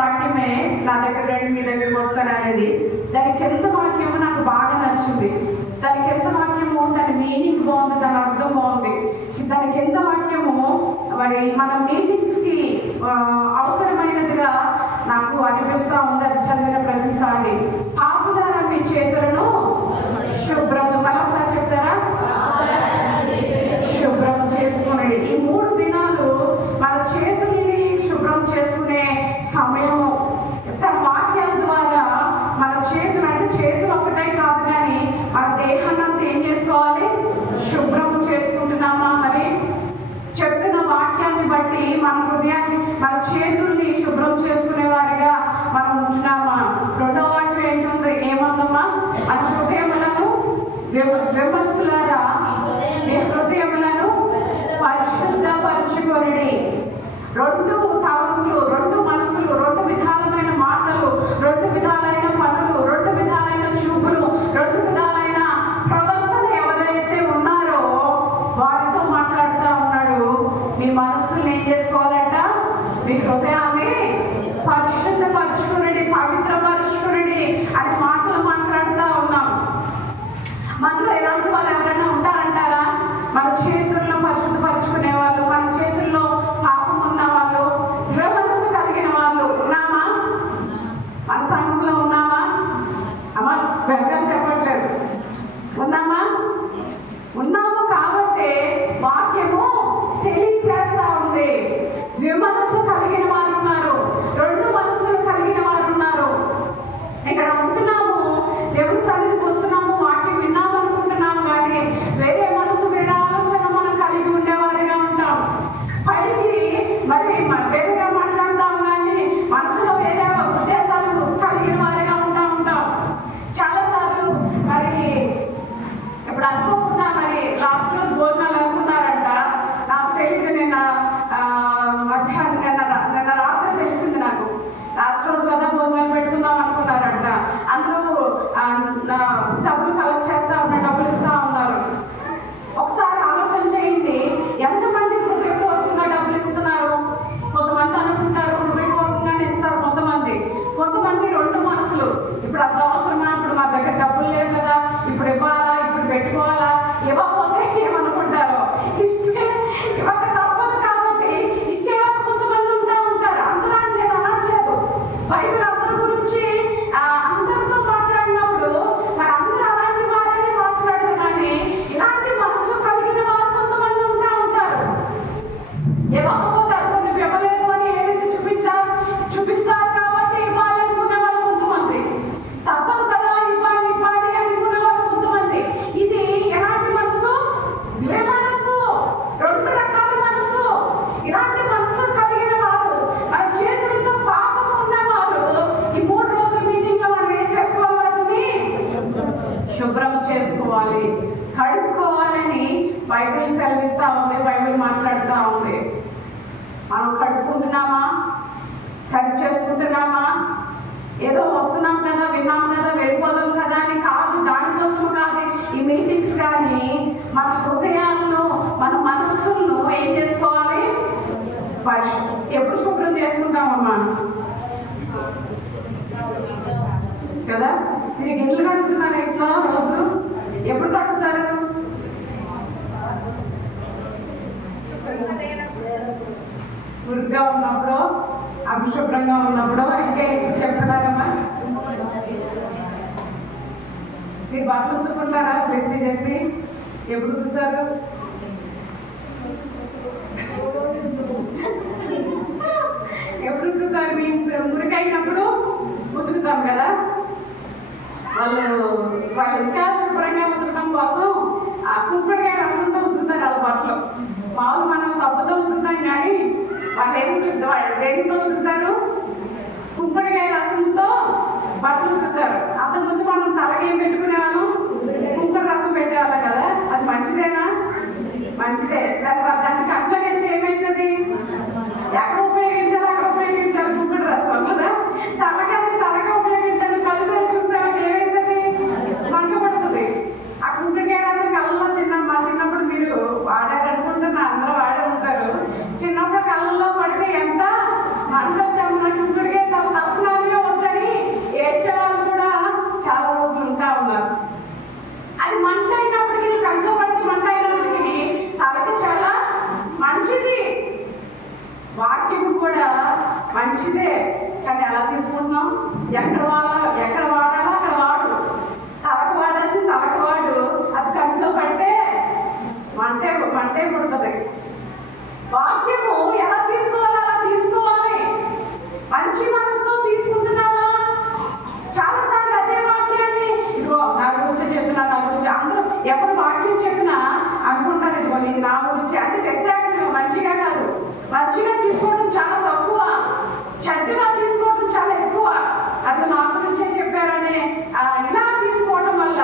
వాక్యమే నా దగ్గర రండి మీ దగ్గరికి వస్తాననేది. దాని కింద వాక్యము నాకు బాగా నచ్చింది. దాని కింద వాక్యము దాని మీనింగ్ బాగుంది, దాని అర్థం బాగుంది. దాని కింద వాక్యము మరి మన మీటింగ్స్కి అవసరమైనదిగా నాకు అనిపిస్తూ ఉంది అది చదివిన ప్రతిసారి. పాపులారా మీ చేతులను శుభ్రము, మరొకసారి చెప్తారా, శుభ్రం చేసుకునేది. ఈ 3 దినాలు మన చేతుల్ని శుభ్రం చేసుకునే సమయం. తన వాక్యాల ద్వారా మన చేతులు, అంటే చేతులు ఒకటే కాదు కానీ మన దేహాన్ని అంతా ఏం చేసుకోవాలి, శుభ్రం చేసుకుంటున్నామా? మరి చెప్తున్న వాక్యాన్ని బట్టి మన హృదయాన్ని, మన చేతుల్ని శుభ్రం చేసుకునే వారిగా మనం ఉంటున్నామా? 2వ వాక్యం ఏంటుంది, ఏమందమ్మా? మన హృదయములను విమర్శకులారా మీ హృదయములను పరిశుద్ధపరచుకొనుడి. 2 తలంపులు, 2 మనసులు, 2 విధాలమైన మాటలు, 2 విధాలైన పనులు, 2 విధాలైన చూపులు, 2 విధాలైన ప్రవర్తన ఎవరైతే ఉన్నారో వారితో మాట్లాడుతూ ఉన్నాడు. మీ మనస్సుని ఏం చేసుకోవాలంట? మీ హృదయాన్ని పరిశుద్ధపరచుకునండి, పవిత్రపరచుకునండి అని మాటలు మాట్లాడుతూ ఉన్నాం. మనలో ఎలాంటి వాళ్ళు ఎవరైనా ఉంటారంటారా? మన చేతుల్లో పరిశుద్ధపరచుకునే వాళ్ళు, మన చేతుల్లో పాపం ఉన్న వాళ్ళు, మనసు కలిగిన వాళ్ళు ఉన్నామా? మన సంఘంలో ఉన్నామా? అమ్మా వెంటనే చెప్పట్లేదు, ఉన్నామా? ఉన్నాము. కాబట్టి వాక్యము తెలియచేస్తా ఉంది. విమర్శ కలిగిన వారు ఉన్నారు, 2 మనసులు కలిగిన వారు ఉన్నారు. ఇక్కడ ఉంటున్నాము, దేవుడి సన్నిధికి వస్తున్నాము, వాక్యం విన్నాము అనుకుంటున్నాము కానీ వేరే మనసు, వేరే ఆలోచన మనం కలిగి ఉండేవారిగా ఉంటాం. పైకి మరి వేరేగా మాట్లాడతాం కానీ మనసులో వేరే ఉద్దేశాలు కలిగిన వారిగా ఉంటాం. చాలాసార్లు మరి ఇప్పుడు అనుకోకుండా మరి లాస్ట్ రోజు భోజనాలు అనుకున్నారంట. నాకు తెలియదు, నిన్న రాత్రి తెలిసింది నాకు. లాస్ట్ రోజు కదా భోజనాలు పెట్టుకుందాం అనుకున్నారంట. అందరూ డబ్బులు కలెక్ట్ చేస్తా ఉన్నారు, డబ్బులు ఇస్తా ఉన్నారు. ఒకసారి ఆలోచన చేయండి, ఎంతమంది హృదయపూర్వకంగా డబ్బులు ఇస్తున్నారు? కొంతమంది అనుకుంటారు హృదయపూర్వకంగానే ఇస్తారు, కొంతమంది 2 మనసులు. ఇప్పుడు అంత అవసరమా, ఇప్పుడు మా దగ్గర డబ్బులు లేవు కదా, ఇప్పుడు ఇవ్వాలా, ఇప్పుడు పెట్టుకోవాలా, ఇవ్వకపోతే ఏమనుకుంటారో, ఇస్తే ఇవ్వక తప్పదు కాబట్టి ఇచ్చేవాళ్ళు కొంతమంది ఉంటారు. అందరూ నేను అనట్లేదు, బైబిల్ అందరి గురించి అందరితో మాట్లాడినప్పుడు మరి అందరూ అలాంటి వారిని మాట్లాడదు కానీ ఇలాంటి మనసు కలిగిన వారు కొంతమంది ఉంటారు. ఇవ్వకపోతే కొన్ని ఇవ్వలేదు అని ఏదైతే చూపిస్తారు కాబట్టి ఇవ్వాలి అనుకునే వాళ్ళు కొంతమంది, తప్పదు కదా ఇవ్వాలి అనుకునే వాళ్ళు కొంతమంది. ఇది ఎలాంటి మనసు? మనసు 2 రకాల మనసు. ఇలాంటి మనసు కలిగిన వారు, మన చేతులతో పాపం ఉన్నవారు ఈ 3 రోజుల మీటింగ్ లో మనం ఏం చేసుకోవాలి? వాటిని శుభ్రం చేసుకోవాలి, కడుక్కోవాలని బైబిల్ సెలవిస్తా ఉంది, బైబిల్ మాట్లాడుతూ ఉంది. మనం కడుక్కుంటున్నామా? సరి చేసుకుంటున్నామా? ఏదో వస్తున్నాం కదా, విన్నాం కదా, వెళ్ళిపోదాం కదా అని కాదు, దానికోసం కాదు ఈ మీటింగ్స్. కానీ మన హృదయాలను, మన మనస్సులను ఏం చేసుకోవాలి? ఎప్పుడు శుభ్రం చేసుకుంటామమ్మా కదా? మీరు గిన్నెలు కడుగుతున్నారు ఇంట్లో రోజు, ఎప్పుడు కడుగుతారు? మురుగ్గా ఉన్నప్పుడు, అపశుభ్రంగా ఉన్నప్పుడు. ఇంకా చెప్తున్నారమ్మా, మీరు బట్టలు ఉతుకుంటారా? ప్లేస్ చేసి ఎప్పుడు ఉతుకుతారు? ఎప్పుడు ఉతుకుతారు? మీన్స్ మురికైనప్పుడు ఉతుకుతాం కదా. వాళ్ళు ఇంకా శుభ్రంగా ఉతకడం కోసం ఆ కుంకుడుకాయ రసంతో ఉతుకుతారు వాళ్ళ బట్టలు. మామూలు మనం సబ్బుతో ఉతుకుతాం కానీ వాళ్ళు ఏం ఉతుకుతారు? దేనితో ఉతుకుతారు? కుంకుడుకాయ రసంతో బట్టలు ఉతుకుతారు. అంతకుముందు మనం తలకేం పెట్టుకునేవాళ్ళం? కుంకుడు రసం పెట్టేవాళ్ళం కదా. అది మంచిదేనా? మంచిదే. దానికి అట్లకి వెళ్తే ఏమైతుంది? ఎక్కడ ఉపయోగించాలి అక్కడ ఉపయోగించాలి కుంకుడు రసం కదా. తలకే ఉపయోగించాలి, కళ్ళు చూసామంటే ఏమైతుంది? మంటపడుతుంది. ఆ కుంకుడుకాయ రసం కళ్ళలో చిన్నప్పుడు మీరు వాడారనుకుంటున్నా, అందరూ వాడే ఉంటారు. చిన్నప్పుడు కళ్ళలో పడితే ఎంత మంట వచ్చే నటుడికే తమ తలస్నానమే వద్దని ఏడ్చే వాళ్ళు కూడా చాలా రోజులు ఉంటా ఉన్నారు. అది మంట అయినప్పటికీ, కంట్లో పడితే మంట అయినప్పటికీ తలకు చాలా మంచిది. వాక్యం కూడా మంచిదే, కానీ ఎలా తీసుకుంటున్నాం? ఎక్కడ వాడాలో అక్కడ వాడు. తలకు వాడాల్సి తలకు వాడు. అది కంట్లో పడితే మంటే పుడుతుంది. వాక్యము ఎలా తీసుకోవాలో అలా తీసుకోవాలి. మంచి మనసుతో తీసుకుంటున్నావా? చాలాసార్లు అదే వాక్యాన్ని ఇదిగో నా గురించి చెప్పినా, నా గురించి అందరూ ఎవరు వాక్యం చెప్పినా అనుకుంటారు ఇదిగో ఇది నా గురించి. అంటే వ్యక్తిగతంగా మంచిగా కాదు. మంచిగా తీసుకోవడం చాలా తక్కువ, చెడ్డగా తీసుకోవడం చాలా ఎక్కువ. అది నా గురించే చెప్పారనే ఇలా తీసుకోవడం వల్ల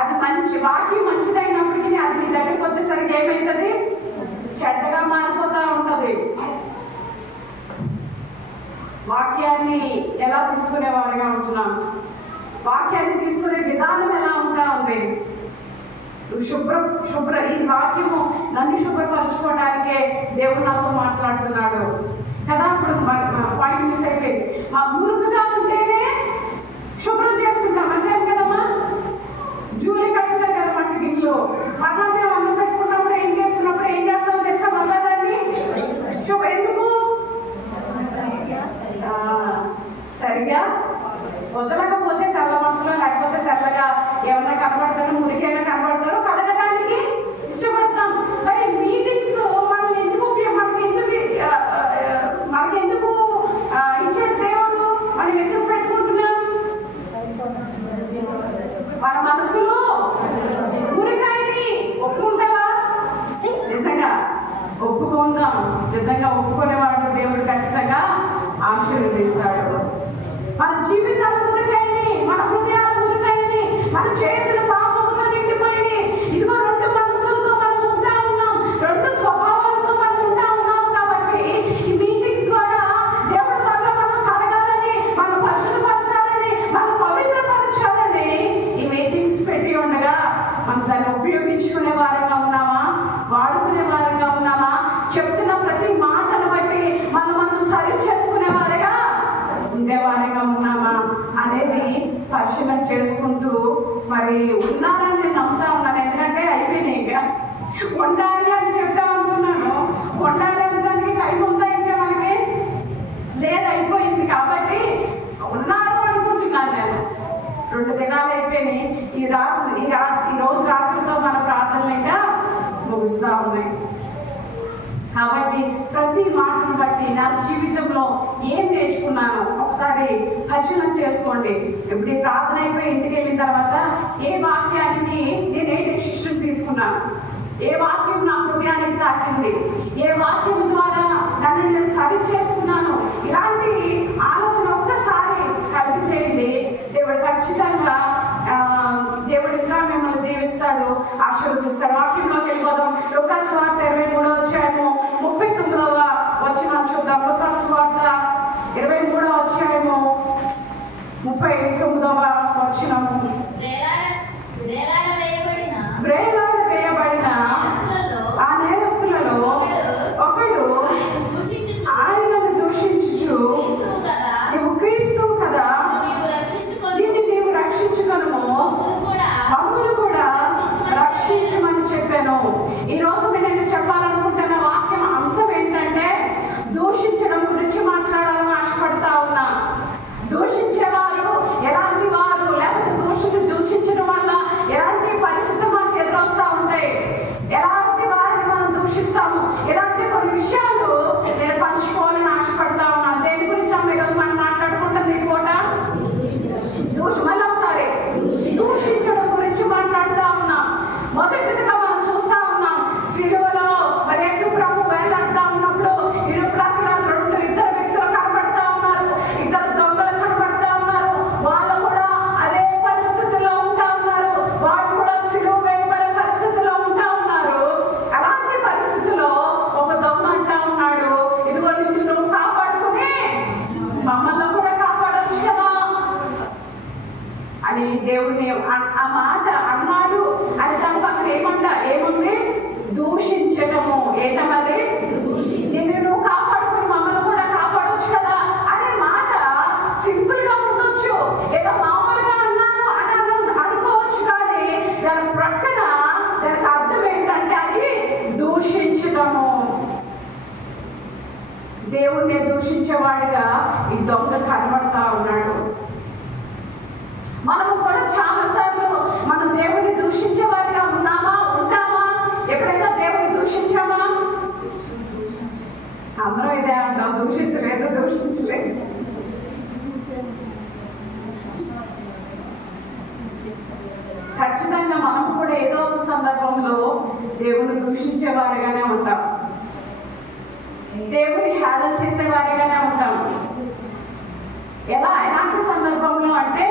అది మంచి వాక్యం మంచిదైనప్పటికీ అది నీ దగ్గరికి వచ్చేసరికి ఏమైతుంది? చెడ్డగా మారిపోతా ఉంటది. వాక్యాన్ని ఎలా తీసుకునేవారుగా ఉంటున్నాం? వాక్యాన్ని తీసుకునే విధానం ఎలా ఉంటా ఉంది? శుభ్ర ఈ వాక్యము నన్ను శుభ్రపరచుకోవడానికే దేవుడు నాతో మాట్లాడుతున్నాడు కదా. ఇప్పుడు పాయింట్ మిస్ అయిపోయింది. మా మురుగుగా ఉంటేనే శుభ్రం చేసుకుంటాం, అంతే కదమ్మా. జూలి కట్టుతారు కదా మట్టి గిన్నెలు. మళ్ళా మేము అన్నం పెట్టుకున్నప్పుడు ఏం చేసుకున్నప్పుడు ఏం చేస్తామో తెలుసా? మళ్ళా దాన్ని ఎందుకు సరిగా వదలకపోతే తెల్ల మనుషులు, లేకపోతే తెల్లగా ఏమన్నా కనబడతారు, మురికైనా కనబడతారు, కడగడానికి ఇష్టపడతాం. మరి మీటింగ్స్ మనకి ఎందుకు ఇచ్చాడు దేవుడు? మనం ఎందుకు పెట్టుకుంటున్నాం? మన మనసులో మురికాయని ఒప్పుకుంటావా? నిజంగా ఒప్పుకుందాం. నిజంగా ఒప్పుకునేవాడు దేవుడు ఖచ్చితంగా ఆశీర్వదిస్తాడు. మన జీవితాలు మురికైంది, మన హృదయాలు మురికైంది, మన చేతులు పాపంతో నిండిపోయింది. ఇదిగో రెండు మనసులతో మనం ఉంటా ఉన్నాం, రెండు స్వభావాలతో మనం ఉంటా ఉన్నాం. కాబట్టి ఈ మీటింగ్స్ ద్వారా దేవుడు వల్ల మనం కలగాలని, మనం పరిశుద్ధపరచాలని, మనం పవిత్రపరచాలని ఈ మీటింగ్స్ పెట్టి ఉండగా మనం దాన్ని ఉపయోగించుకునే వారంగా ఉన్నామా? వాడుకునే వారంగా ఉన్నామా? చెప్తున్న ప్రతి మాటను బట్టి మనం సరి చేసుకునే వారిగా ఉండేవారిగా ఉన్నామా అనేది పరిశీలన చేసుకుంటూ మరి ఉన్నారని నేను నమ్ముతా ఉన్నాను. ఎందుకంటే అయిపోయినాయి, ఇంకా ఉండాలి అని చెప్తా అనుకున్నాను. ఉండాలి అని దానికి టైం ఉందా? ఇంకా మనకి లేదు, అయిపోయింది. కాబట్టి ఉన్నారు అనుకుంటున్నాను నేను. 2 దినాలు అయిపోయినాయి. ఈ రోజు రాత్రితో మన ప్రార్థనలు ఇంకా ముగుస్తూ ఉన్నాయి. కాబట్టి ప్రతి మాటను బట్టి నా జీవితంలో ఏం నేర్చుకున్నాను ఒకసారి పరిశీలన చేసుకోండి. ఇప్పుడు ఈ ప్రార్థన అయిపోయి ఇంటికి వెళ్ళిన తర్వాత ఏ వాక్యానికి నేను ఏ డెసిషన్ తీసుకున్నాను, ఏ వాక్యం నా హృదయానికి తాకింది, ఏ వాక్యం ద్వారా నన్ను నేను సరి చేసుకున్నాను, ఇలాంటి ఆలోచన ఒక్కసారి కలిగి చేయండి. దేవుడు ఖచ్చితంగా దేవుడు ఇంకా మిమ్మల్ని దీవిస్తాడు, ఆశీర్వదిస్తాడు. వాక్యంలోకి వెళ్ళిపోదాం. లూకాసు సువార్త 23వ అధ్యాయము 39వ వచనం చూద్దాం. లూకాసు సువార్త 23వ అధ్యాయము 39వ వచనము. వేయబడిన ఆ నేరస్తులలో ఒకడు ఆయనను దూషించుచు, నువ్వు క్రీస్తువు కదా, నిన్ను నీవు రక్షించుకొనుము, మమ్మును కూడా రక్షించమని చెప్పాను. ఈ రోజు నేను చెప్పాలనుకుంటున్న వాక్యం అంశం ఏంటంటే దూషించడం గురించి మాట్లాడాలని ఆశపడతా ఉన్నా. దూషించేవారు ఎలాంటి వారు, లేకపోతే దూషించడం వల్ల ఎలాంటి పరిస్థితులు మనకు ఎదురొస్తా ఉంటాయి, ఎలాంటి వారిని మనం దూషిస్తాము, ఇలాంటి కొన్ని విషయాలు నేను పంచుకోవాలని ఆశపడతా ఉన్నాను. దేని గురించి అమ్మ ఈరోజు మనం మాట్లాడుకుంటుంది ఈ పూట? మళ్ళీ ఒకసారి దూషించడం గురించి మాట్లాడుతా ఉన్నాం. మొదటిగా మనం చూస్తా ఉన్నాం, సిలువలో మరి యేసు ప్రభు వేలాడుతా ఉన్నప్పుడు ఇరు ప్రక్కల ఇద్దరు వ్యక్తులు కనబడతా ఉన్నారు, ఇద్దరు దొంగలు కనబడతా ఉన్నారు. వాళ్ళు కూడా అదే పరిస్థితుల్లో ఉంటా ఉన్నారు, వాళ్ళు కూడా సిలువ వేయబడే పరిస్థితుల్లో ఉంటా ఉన్నారు. అలాంటి పరిస్థితుల్లో ఒక దొంగ అంటా ఉన్నాడు, ఇదిగో నిన్ను నువ్వు కాపాడుకుని మమ్మల్ని కూడా కాపాడొచ్చు కదా అని దేవుని ఆ మాట అన్నాడు. అది దాని పక్కన ఏముంది? దూషించటము. ఏంటన్నది? నిన్ను నువ్వు కాపాడుకుని మమ్మల్ని కూడా కాపాడొచ్చు కదా అని దూషించేవాడిగా ఈ దొంగ కనబడతా ఉన్నాడు. మనము కూడా చాలా సార్లు మనం దేవుని దూషించేవారిగా ఉంటామా? ఎప్పుడైనా దేవుని దూషించామా? అందరం ఇదే అంటాం, దూషించలేదు. ఖచ్చితంగా మనం కూడా ఏదో ఒక సందర్భంలో దేవుని దూషించేవారిగానే ఉంటాం, దేవుని హేళన చేసేవారిగానే ఉంటాం. ఎలాంటి సందర్భంలో అంటే,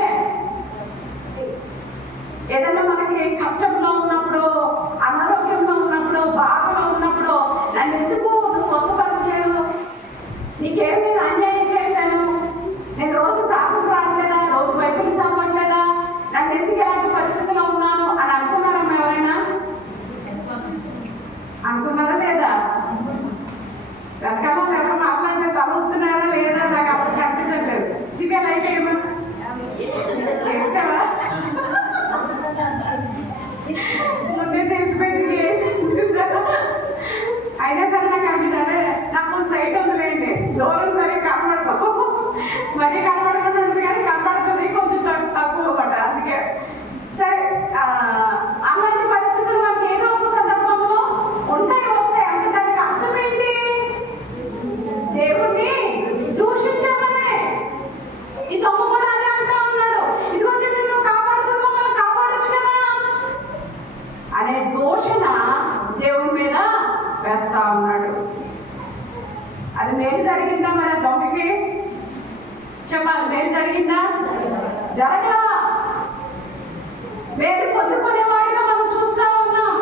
ఏదైనా మనకి కష్టంలో ఉన్నప్పుడు, అనారోగ్యంలో ఉన్నప్పుడు, బాధలో ఉన్నప్పుడు, నన్ను ఎందుకు స్వస్థపరచలేదు, నీకేం నేను అన్యాయం చేశాను, నేను రోజు ప్రార్థన రావట్లేదా, రోజు బైబిల్ చదవట్లేదా, నన్ను ఎందుకు ఎలాంటి పరిస్థితిలో ఉన్నాను అని అనుకున్నారమ్మా? ఎవరైనా అనుకున్నారా లేదా? వెనకాల ఎవరు మాట్లాడితే చదువుతున్నారా లేదా నాకు అప్పుడు కనిపించట్లేదు. ఇదే లైట్ ఏమన్నా చేసావా? ముందే తెలిసిపోయింది అయినా సరే నాకు అనిపిస్తాడే, నాకు సైట్ ఉందిలేండి, దూరం సరే కనబడతాం, మరీ కనబడకుండా ఉంటుంది కానీ కనబడుతుంది, కొంచెం తక్కువ పడ్డ. అందుకే సరే, అలాంటి పరిస్థితులు మనకి ఏదో ఒక సందర్భంలో ఉంటాయి, వస్తాయి. అంటే దానికి అర్థం ఏంటి? దేవుణ్ణి దూషించామనే. ఈ దొంగ కూడా అదే అంటా ఉన్నాడు, ఇదిగో నిన్ను కాపాడుతున్నా, మనం కాపాడొచ్చు కదా అనే దూషణ దేవుని మీద వేస్తా ఉన్నాడు. అది మేలు జరిగిందా మన దొంగకి? చెప్పాలి, మేలు జరిగిందా? జరగలా. మేలు పొందుకునేవాడిగా మనం చూస్తా ఉన్నాం,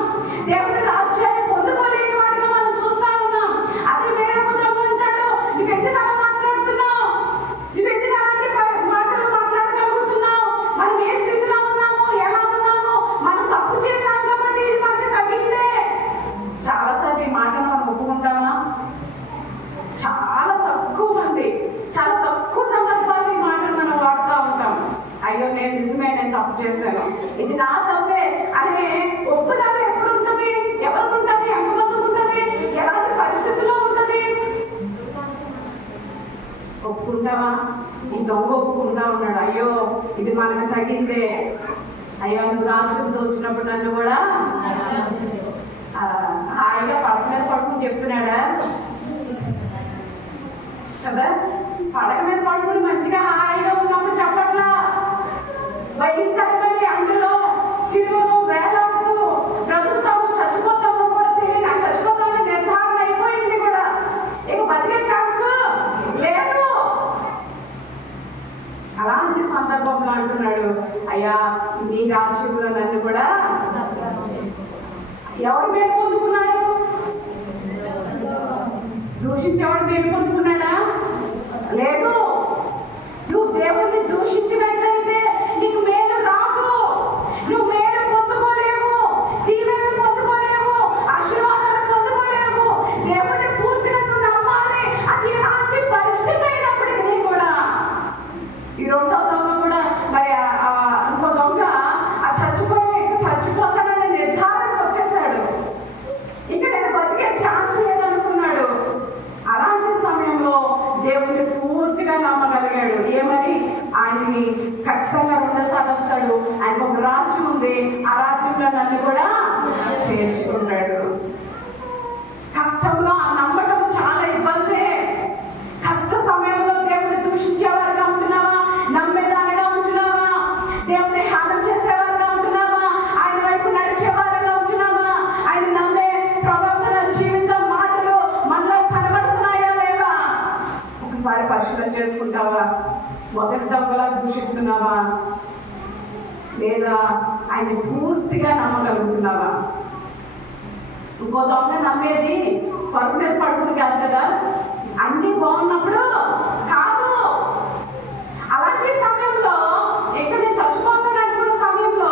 దేవుని రాజ్యాన్ని పొందుకోలేని వాడిగా మనం చూస్తా ఉన్నాం. అదే వేరే దొంగ ఉంటాడు, నువ్వు ఎందుకు అలా మాట్లాడుతున్నావు, నువ్వు ఎందుకు అలాంటి మాటలు మాట్లాడగలుగుతున్నావు, మనం ఏ స్థితిలో ఉన్నాము, ఎలా ఉన్నాము, మనం తప్పు చేశాం కాబట్టి ఇది మనకి తగ్గిందే. చాలాసార్లు ఈ మాటను మనం ఒప్పుకుంటామా? చాలా తక్కువ మంది, చాలా తక్కువ సందర్భాలు ఈ మాటను మనం వాడుతూ ఉంటాం. అయ్యో నేను నిజమే, నేను తప్పు చేశాను, ఇది నా తప్పే అనే ఒప్పుదల ఎప్పుడు ఉంటుంది? ఎవరికి ఉంటుంది? ఎంతమందికి ఉంటుంది? ఎలాంటి పరిస్థితుల్లో ఉంటుంది? ఒప్పుకుంటావా? ఈ దొంగ ఒప్పుకుంటా ఉన్నాడు, అయ్యో ఇది మనకు తగ్గిందే, అయ్యో నువ్వు రాజ్యం దోచినప్పుడు నన్ను కూడా హాయిగా పడక మీద పడుకుని చెప్తున్నాడా కదా? పడక మీద పడుకుని మంచిగా హాయిగా ఉన్నప్పుడు చెప్పట్లా, భయంకరమైన అందులో సిలువను వేలాడుతూ బ్రతుకుతాము చచ్చిపోతాము కూడా తెలియదు, ఆ చచ్చిపోతామని నిర్ధారణ అయిపోయింది కూడా, ఇక బతికే ఛాన్స్ లేదు. అలాంటి సందర్భంలో అంటున్నాడు, అయ్యా నీ రాజ్యంలో నన్ను కూడా. ఎవరు మేలు పొందుకున్నారు? దూషించేవాడు మేలు పొందుకున్నాడా? లేదు. నువ్వు దేవుణ్ణి దూషించినట్లయితే నీకు మేలు రాదు, నువ్వు మేలు పొందుకోలేవు, దీవెనలు పొందుకోలేవు, ఆశీర్వాదాలు పొందుకోలేవు. దేవుణ్ణి పూర్తిగా నువ్వు నమ్మాలి, అది ఎలాంటి పరిస్థితి అయినప్పటికీ కూడా. ఈ రెండో దొంగ కూడా మరి ఇంకో దొంగ ఆ చచ్చిపోతాననే నిర్ధారణకు వచ్చేసాడు, ఇక నేను బతికే ఛాన్స్ లేదనుకున్నాడు. అలాంటి సమయంలో దేవుని పూర్తిగా నమ్మగలిగాడు. ఏమని? ఆయన్ని ఖచ్చితంగా రెండోసారి వస్తాడు, ఆయనకు ఒక రాజ్యం ఉంది, ఆ రాజ్యంలో నన్ను కూడా చేర్చుకుంటాడు. కష్టంలో ఆ నమ్మకం చాలా ఇబ్బంది. కష్ట సమయంలో దేవుని దూషించేవారుగా ఉంటున్నావా? నమ్మేదానిగా ఉంటున్నావా? దేవుని హానం చేసేవారుగా ఉంటున్నావా? ఆయన వైపు నడిచేవారుగా ఉంటున్నావా? ఆయన నమ్మే ప్రవర్తన, జీవితం, మాటలు మనలో కనబడుతున్నాయా లేవా? ఒకసారి పరిశీలన చేసుకుంటావా? మొదటి దొంగలా దూషిస్తున్నావా, లేదా ఆయన పూర్తిగా నమ్మగలుగుతున్నావా? ఇంకో దొంగ నమ్మేది పరుపు మీద పడుకుని కాదు కదా, అన్ని బాగున్నప్పుడు కాదు. అలాంటి సమయంలో ఇక్కడ నేను చచ్చిపోతాను అనుకున్న సమయంలో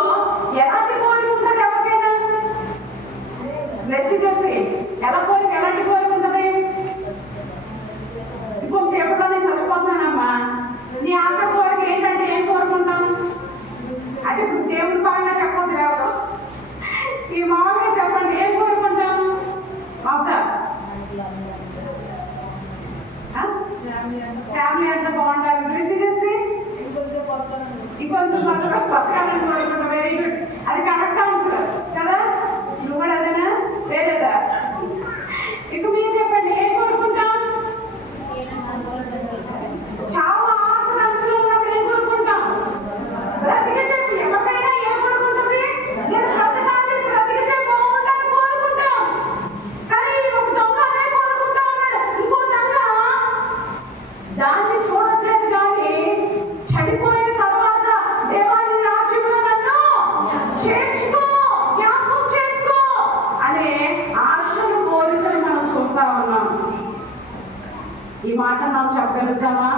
ఎలాంటి కోరిక ఉంటుంది ఎవరికైనా? బ్లెస్సింగ్ చేసి ఎలాంటి కోరిక ఉంటుంది? ఇంకొంతసేపట్లో నేను చచ్చిపోతున్నానమ్మా, నీ ఆఖరి కోరిక ఏంటంటే ఏం కోరుకుంటాం? అంటే ఇప్పుడు దేవుని పరంగా చెప్పొద్దు ఎవరు, ఈ మామూలుగా చెప్పండి, ఏం కోరుకుంటాం? మమత ఇంకొంచెం బతకాలని కోరుకుంటాం. వెరీ గుడ్, అది కరెక్ట్ ఆన్సర్ కదా. నువ్వు కూడా అదేనా లేదేదా? ఇక మీరు చెప్పండి, ఏం కోరుకుంటాం? చావు ఆఖరి అంచులో ఉన్నప్పుడు ఏం కోరుకుంటాం? బ్రతికితే ఎవరికైనా ఏం కోరుకుంటుంది? నేను బ్రతకాలి, బ్రతికితే బాగుంటాను కోరుకుంటాం. కానీ ఒక దొంగ అదే కోరుకుంటా ఉన్నాడు. ఇంకో దొంగ దాన్ని చూడట్లేదు, కానీ చనిపోయిన తర్వాత దేవాని రాజ్యంలో నన్ను చేర్చుకో, జ్ఞాపకం చేసుకో అనే ఆశను కోరికను మనం చూస్తా ఉన్నాం. ఈ మాట మనం చెప్పగలుగుతామా?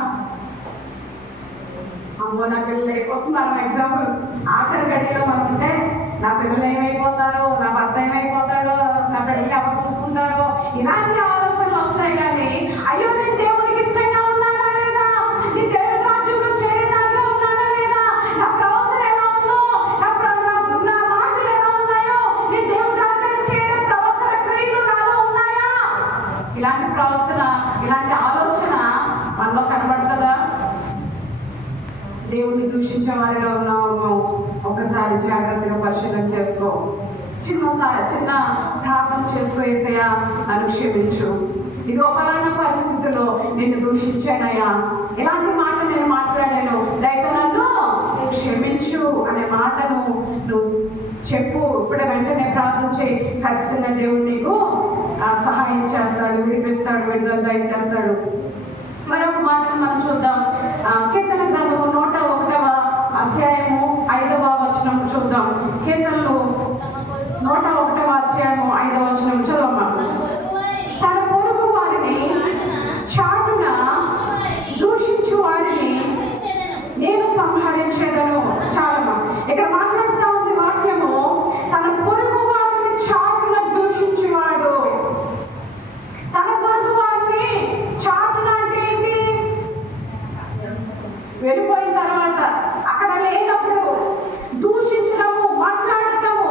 అమ్మో నా పిల్లలు అయిపోతున్నారు. ఎగ్జాంపుల్ ఆఖరి గడిలో మనకుంటే నా పిల్లలు ఏమైపోతారో, నా భర్త ఏమైపోతాడో, నా పిల్లలు ఎవరు చూసుకుంటారో, ఇలాంటి ఆలోచనలు వస్తాయి. కానీ అయ్యో నేను దేవునికి ఇష్టంగా ఉన్నానా లేదా, ఈ దేవుని రాజ్యంలో చేరే దాంట్లో ఉన్నానా లేదా, నా ప్రవర్తన ఎలా ఉందో, నా మాటలు ఎలా ఉన్నాయో, నేను దేవుని రాజ్యాన్ని చేరే ప్రవర్తన క్రియలు నాలో ఉన్నాయా? ఇలాంటి ప్రవర్తన, ఇలాంటి ఆలోచన మనలో కనబడుతుందా? దేవుని దూషించే వారిగా ఉన్నాము. ఒకసారి జాగ్రత్తగా పరిశీలన చేసుకో. చిన్న ప్రార్థన చేసుకో. యేసయ్యా నన్ను క్షమించు, ఇదో పలానా పరిస్థితుల్లో నిన్ను దూషించానయ్యా, ఇలాంటి మాట నేను మాట్లాడాను, దయతో నన్ను క్షమించు అనే మాటను నువ్వు చెప్పు. ఇప్పుడే వెంటనే ప్రార్థన చేయి. ఖచ్చితంగా దేవుడు నీకు సహాయం చేస్తాడు, విడిపిస్తాడు, విడుదల దయచేస్తాడు. మరొక మాటను మనం చూద్దాం. కీర్తన గ్రంథము 101వ అధ్యాయము 5వ వచనం చూద్దాం. కీర్తనలు 101వ అధ్యాయము 5వ వచనం చదవమ్మా. తన పొరుగు వారిని చాటున దూషించు వారిని నేను సంహరించేదను. చాలమ్మా, ఇక్కడ మాట్లాడుతూ ఉంది వాక్యము, తన పొరుగు వారిని చాటున దూషించేవాడు. తన పొరుగు వారిని చాటున అంటే ఏంటి? వెళ్ళిపోయిన తర్వాత అక్కడ లేనప్పుడు దూషించడము, మాట్లాడటము,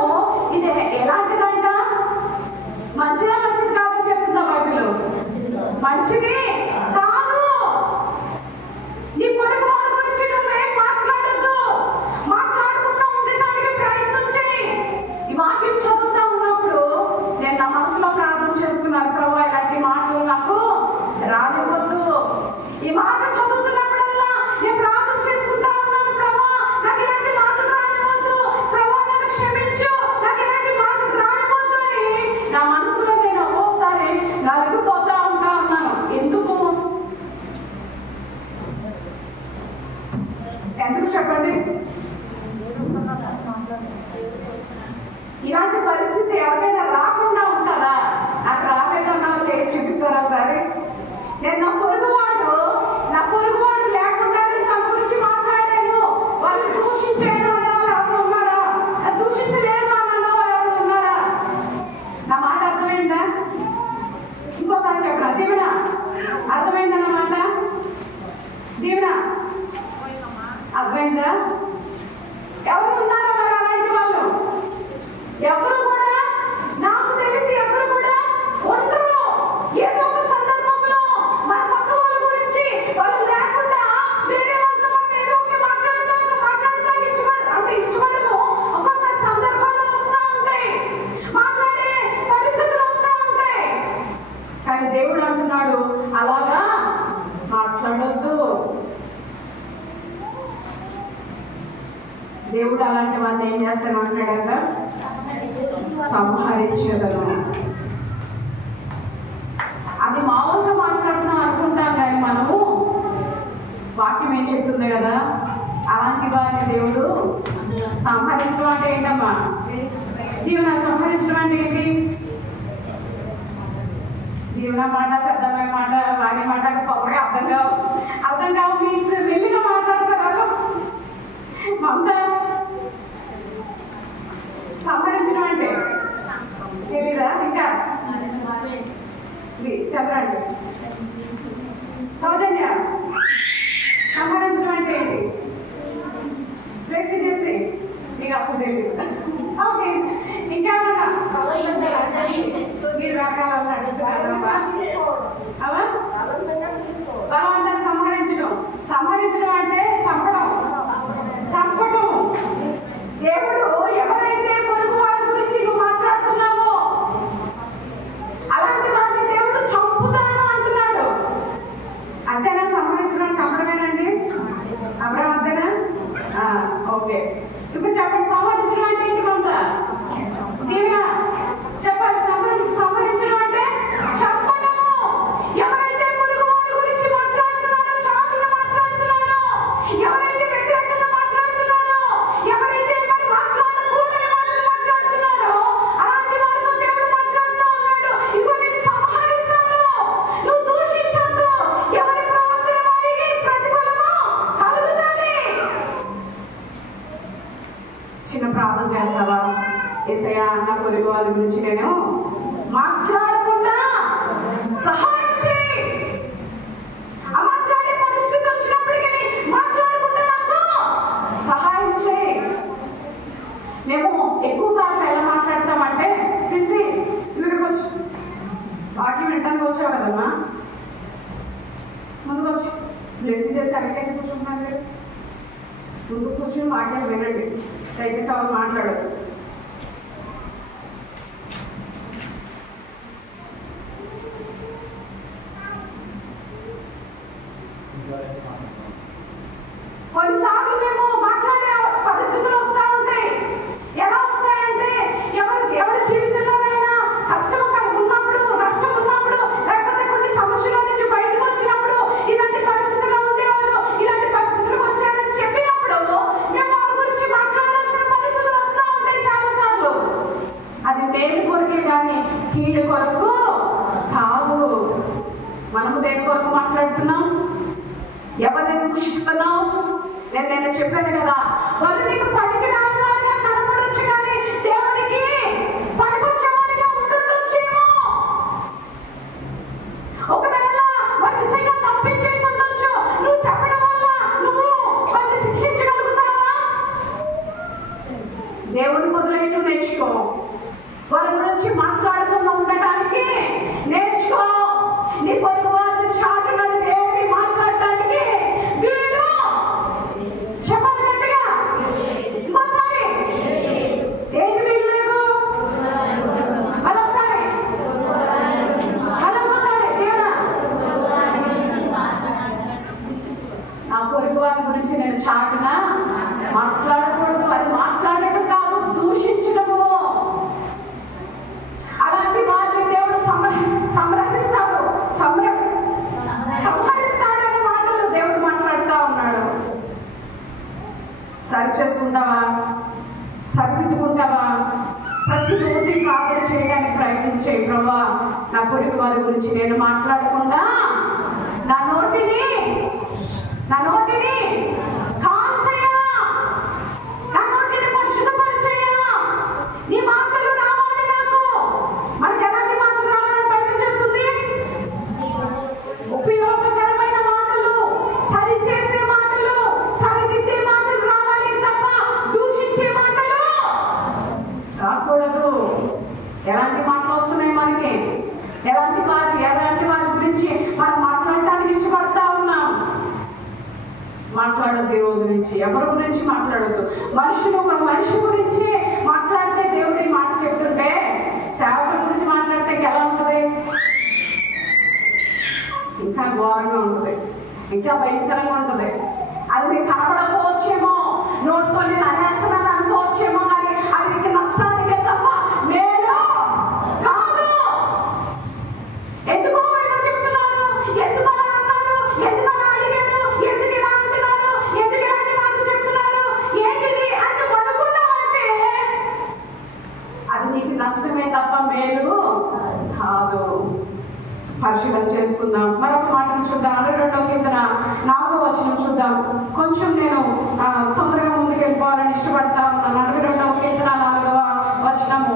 ఇది ఎలాంటిదంట? మంచిదా మంచిది కాదని చెప్తుందా బైబిల్? మంచిది కాదు. నీ పొరుగు వారి గురించి నువ్వేం మాట్లాడద్దు, మాట్లాడకుండా ఉండటానికి ప్రయత్నం చేయి. ఈ వాక్యం చదువుతా ఉన్నప్పుడు నేను నా మనసులో ప్రార్థన చేసుకున్నాను, ప్రభు ఇలాంటి మాటలు నాకు రానివ్వద్దు. ఈ మాట చదువుతున్నప్పుడల్లా నేను ప్రార్థన చేసుకుంటా ఉన్నాను, ప్రభు నాకు ఇలాంటి మాటలు రానివ్వద్దు, ప్రభు నన్ను క్షమించు, నాకు ఇలాంటి మాటలు రానివ్వద్దు అని నా మనసులో నేను ఒక్కోసారి నలిగిపోతా ఉంటా ఉన్నాను. ఎందుకు చెప్పండి? ఇలాంటి పరిస్థితి ఎవరికైనా రాకుండా ఉంటుందా? నాకు రాలేదన్నా చూపిస్తారా ఒకసారి? నేను నా పొరుగువాడు లేకుండా నేను నా గురించి మాట్లాడాను, వాళ్ళు దూషించాను అనే వాళ్ళు ఎవరు ఉన్నారా? దూషించలేదు అన్న వాళ్ళు ఎవరు ఉన్నారా? నా మాట అర్థమైందా? ఇంకోసారి చెప్పరా? దీవెన అర్థమైందన్నమాట. దీవెన అర్థమైందా? ఎవరు ఉన్నారా మరి అలాంటి వాళ్ళు? ఎవరు కూడా నాకు తెలిసి ఎవరు కూడా ఉండరు. ఏదో ఒక సందర్భంలో మన పక్క వాళ్ళ గురించి వాళ్ళు లేకుండా వేరే వాళ్ళతో మనం ఏదో ఒకటి మాట్లాడతానికి ఇష్టపడము. ఒక్కోసారి సందర్భాలు వస్తూ ఉంటాయి, మాట్లాడే పరిస్థితులు వస్తూ ఉంటాయి. కానీ దేవుడు అంటున్నాడు అలాగా మాట్లాడొద్దు. దేవుడు అలాంటి వాడిని ఏం చేస్తాను అంటున్నాడట? సంహరించేదను. అది మామూలుగా మాట్లాడుతున్నాం అనుకుంటాం, కానీ మనము వాక్యం ఏం చెప్తుంది కదా, అలాంటి వారిని దేవుడు సంహరించడం అంటే ఏంటమ్మా? దీవెన సంహరించడం అంటే ఏంటి? దీవెన మాట, పెద్దమ్మాయి మాట, వారి మాట తొందరగా అర్థం కావు మీన్స్ మెల్లిగా మాట్లాడతారు వాళ్ళు. మమత సంహరించడం అంటే తెలీదా? ఇంకా చదవండి. సౌజన్య సంహరించడం అంటే ఏంటి? ప్లేస్ చేసి మీకు అసలు తెలియదు. ఓకే, ఇంకా మీరు రకాల బలవంతాన్ని సంహరించడం యేసయ్యా నా పొరుగు వారి గురించి నేను మాట్లాడకుండా సహాయం చేయి. ఆ మాట్లాడే పరిస్థితి వచ్చినప్పటికీ మాట్లాడకుండా నాకు సహాయం చేయి. మేము ఎక్కువ సార్లు ఎలా మాట్లాడతామంటే, ప్రిన్సి ఇక్కడికి వచ్చి వాక్యం వినడానికి వచ్చావు కదమ్మా, ముందుకు వచ్చి బ్లెస్సింగ్ చేసి అక్కడికి కూర్చుంటున్నాను మీరు, ముందుకు కూర్చొని వాక్యాలు వినండి, దయచేసి వాళ్ళు మాట్లాడదు. కొన్నిసార్లు మేము మాట్లాడే పరిస్థితులు వస్తూ ఉంటాయి. ఎలా వస్తాయంటే, ఎవరి జీవితంలోనైనా కష్టం ఉన్నప్పుడు, నష్టం ఉన్నప్పుడు, లేకపోతే కొన్ని సమస్యల నుంచి బయటకు వచ్చినప్పుడు, ఇలాంటి పరిస్థితుల్లో ఉండేవాళ్ళు ఇలాంటి పరిస్థితులకు వచ్చారని చెప్పినప్పుడు మేము వారి గురించి మాట్లాడాల్సిన పరిస్థితులు వస్తూ ఉంటాయి చాలాసార్లు. అది మేలు కొరకే కానీ కీడు కొరకు కాదు. మనము దేని కొరకు మాట్లాడుతున్నాం? ఎవరిని దూషిస్తున్నాం? నేను చెప్పాను కదా, వాళ్ళు నీకు పనికి రాని వారిగా కనపడొచ్చు కానీ దేవునికి పనికొచ్చే వారిగా ఉంటుండొచ్చేమో. ఒకవేళ వారు నిజంగా పంపించేసి ఉండొచ్చు. నువ్వు చెప్పడం వల్ల నువ్వు వారిని శిక్షించగలుగుతావా? దేవుని మొదలైన నేర్చుకో. వారి గురించి మాట్లాడకుండా ఉండటానికి నేర్చుకో. నీ పొరుగు వారిని చాటున ఏమి మాట్లాడటానికి వీడు చెప్పాలి గట్టిగా. ఇంకోసారి ఏంటి వీలు లేదు? అదొకసారి దేవుడా, నా పొరుగు వారి గురించి నేను చాటున మాట్లాడకూడదు. అది మాట్లాడటం కాదు, దూషించడము. అలాంటి వారిని దేవుడు సంరక్షిస్తాడు, సంహరిస్తాడని మాటలు దేవుడు మాట్లాడుతూ ఉన్నాడు. సరి చేసుకుంటావా? సరిదిద్దుకుంటావా? ప్రతిరోజు ప్రార్థన చేయడానికి ప్రయత్నించే ప్రభువా, నా పొరుగు వారి గురించి నేను మాట్లాడకుండా నా నోటిని కాల్చేయ, నా నోటిని పరిశుద్ధపరిచేయ. నీ మాటలు రావాలి నాకు. మనకి ఎలాంటి మాటలు రావాలని బయట చెప్తుంది? ఉపయోగకరమైన మాటలు, సరిచేసే మాటలు, సరిదిద్దే మాటలు రావాలి తప్ప దూషించే మాటలు రాకూడదు. ఎలాంటి మాటలు వస్తున్నాయి మనకి? ఎలాంటి వారి గురించి మనం మాట్లాడటానికి ఇష్టపడతా ఉన్నాం? మాట్లాడద్దు. ఈ రోజు నుంచి ఎవరి గురించి మాట్లాడద్దు. ఒక మనిషి గురించి మాట్లాడితే దేవుడి మాట చెప్తుంటే, సేవకుల గురించి మాట్లాడితే ఎలా ఉంటుంది? ఇంకా ఘోరంగా ఉంటుంది, ఇంకా భయంకరంగా ఉంటుంది. అది మీకు కనపడకపోవచ్చేమో, నోటితో నేను అనేస్తున్నాను అనుకోవచ్చేమో, కానీ అది మీకు నష్టానికే తప్ప మేలు కాదు. ఎందుకు ఇలా చెప్తున్నారు? ఎందుకు అలా అన్నారు? ఎందుకు అలా అడిగారు? ఎందుకు ఇలా అంటున్నారు? ఎందుకు ఇలాంటి మాటలు చెప్తున్నారు? ఏంటిది అని అనుకున్నామంటే అది నీకు నష్టమే తప్ప మేలు కాదు. పరిశీలన చేసుకుందాం. మరొక మాటను చూద్దాం. 62వ కీర్తన 4వ వచనం చూద్దాం. కొంచెం నేను తొందరగా ముందుకు వెళ్ళిపోవాలని ఇష్టపడతా ఉన్నాను. 62వ కీర్తన 4వ వచనము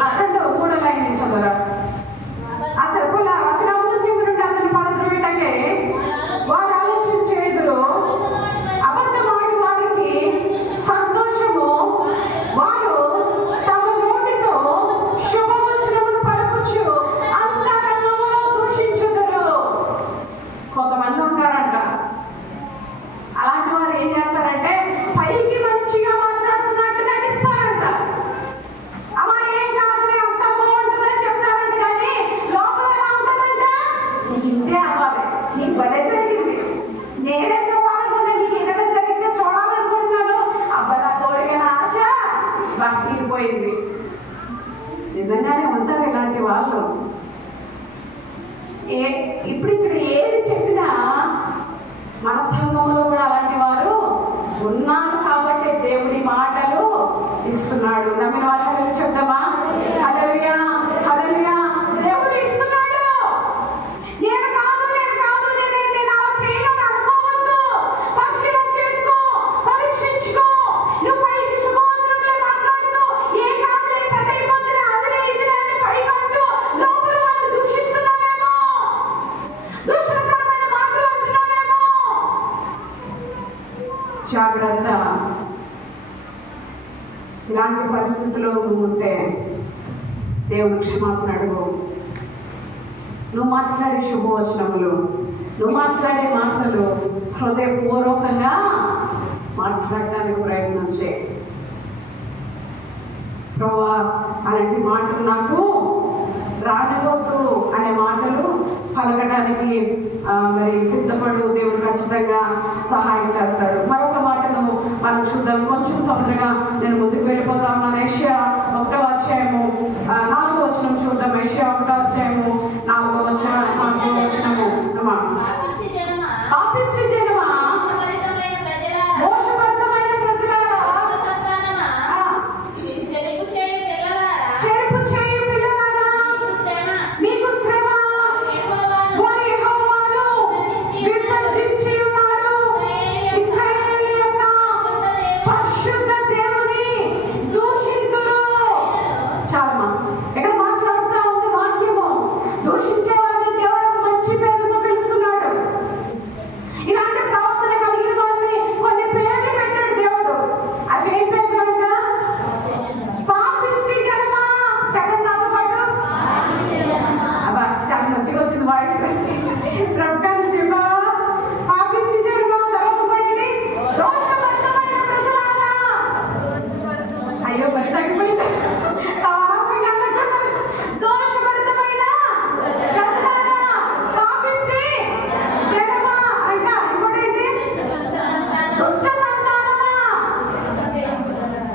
2 లైన్ నుంచి చదవరా. అతని ఔన్నత్యము నుండి అతని పడద్రోయుటకే వారు ఆలోచన చేయుదురు. అబద్ధమాడి వారికి సంతోషము. వారు తమ నోటితో శుభవచనములు పలుకుచు అంతరంగములో దూషించుదురు. కొంతమంది ఉంటారంట, అలాంటి వారు ఏం చేస్తారంటే పైకి మంచిగా మాట్లాడుతున్నట్టు నటిస్తారంట. అమ్మా ఏం కాదులే, అంత బాగుంటుందని చెప్తారంట, కానీ లోపల ఎలా ఉంటుందంట? నీకు ఇంతే అవ్వాలి, నీకు భలే జరిగింది, నేనే చూడాలనుకుంటే నీకు ఏదైనా జరిగితే చూడాలనుకుంటున్నాను, అబ్బా నా కోరిక, నా ఆశ తీరిపోయింది. నిజంగానే ఉంటారు ఇలాంటి వాళ్ళు. ఇప్పుడు ఇక్కడ ఏది చెప్పినా మన సంఘంలో కూడా అలాంటి వారు ఉన్నారు కాబట్టి దేవుడి మాటలు ఇస్తున్నాడు. నమ్మిన వాళ్ళకి చెప్తామా? హల్లెలూయా, హల్లెలూయా. దేవుడు ఇస్తున్నాడు. నేను కాదు నేను అలా చేయడం అనుకోవద్దు. పరిశీలన చేసుకో, పరీక్షించుకో. నువ్వు పైకి శుభవచనంలో మాట్లాడుతూ జాగ్రత్త. ఇలాంటి పరిస్థితుల్లో నువ్వు ఉంటే దేవుడు క్షమాపణ అడుగు. నువ్వు మాట్లాడే శుభవచనములు, నువ్వు మాట్లాడే మాటలు హృదయపూర్వకంగా మాట్లాడటానికి ప్రయత్నం చేయి. ప్రభువా, అలాంటి మాటలు నాకు రానివద్దు అనే మాటలు పలకడానికి మరి సిద్ధపడు. దేవుడు ఖచ్చితంగా సహాయం చేస్తాడు. మరొక మాటను మనం చూద్దాం. కొంచెం తొందరగా నేను ముందుకు వెళ్ళిపోతా ఉన్నాను. యెషయా 1వ అధ్యాయము 4వ వచనం చూద్దాం. యెషయా 1వ అధ్యాయము 4వ వచనము. పాపిష్టి జనమా, మోసపూరితమైన ప్రజలారా, చెరుపు చేయు పిల్లలారా, మీకు శ్రమ, వారి యెహోవాను విసర్జించి ఉన్నారు. ఇశ్రాయేలు యొక్క పరిశుద్ధ దేవుని దూషింతురు. చాలమ్మా, ఇక్కడ మాట్లాడుతూ ఉంది వాక్యము. దూషించే వారిని దేవుడు మంచి పేరుతో పిలుస్తున్నాడు. ఇలాంటి ప్రవర్తన కలిగిన వారిని కొన్ని పేర్లు పెట్టాడు దేవుడు. అవి ఏం పేర్లు అంట? పాపిష్టి జనమా. చెప్పండి నాతో పాటు. అబ్బా, చాలా మంచిగా వచ్చింది వాయిస్. ప్రభుత్వాన్ని చెప్పావా? పాపిష్టి జనమా. తర్వాత పడండి, దోషభరితమైన ప్రజలారా. అయ్యో, మరి తగ్గిపోయింది. దోషభరితమైన ప్రజలారా, పాపిష్టి జనమా అంట. ఇంకోటేంటి? దుష్ట సంతానమా,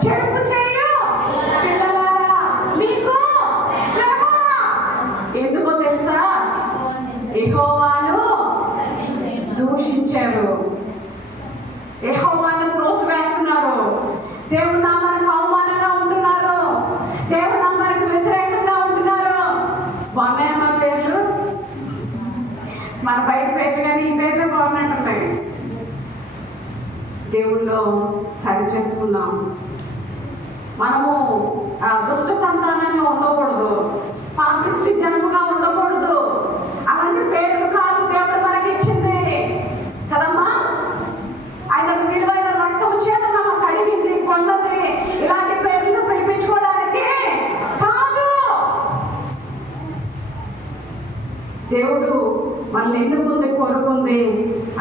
చెరుపు చేయు పిల్లలారా, మీకు శ్రమ. ఎందుకో తెలుసా? యెహోవాను దూషించారు, యెహోవాను త్రోసివేస్తున్నారు, దేవుని నామానికి అవమానంగా ఉంటున్నారు, దేవుని నామానికి వ్యతిరేకంగా ఉంటున్నారు. బాగున్నాయమ్మా పేర్లు? మన బయట పేర్లు కానీ ఈ పేర్లు బాగున్నట్టున్నాయి. దేవుల్లో సరి చేసుకున్నాం. మనము దుష్ట సంతానంగా ఉండకూడదు, పాపిష్టి జనముగా ఉండకూడదు. అలాంటి పేర్లు కాదు దేవుడు మనకి ఇచ్చింది కదమ్మా. ఆయన విలువైన రక్తము చేత మనం కడిగింది, కొన్నది. ఇలాంటి పేర్లు పిలిపించుకోవడానికి కాదు. దేవుడు మనల్ని ఎన్నుకుంది, కోరుకుంది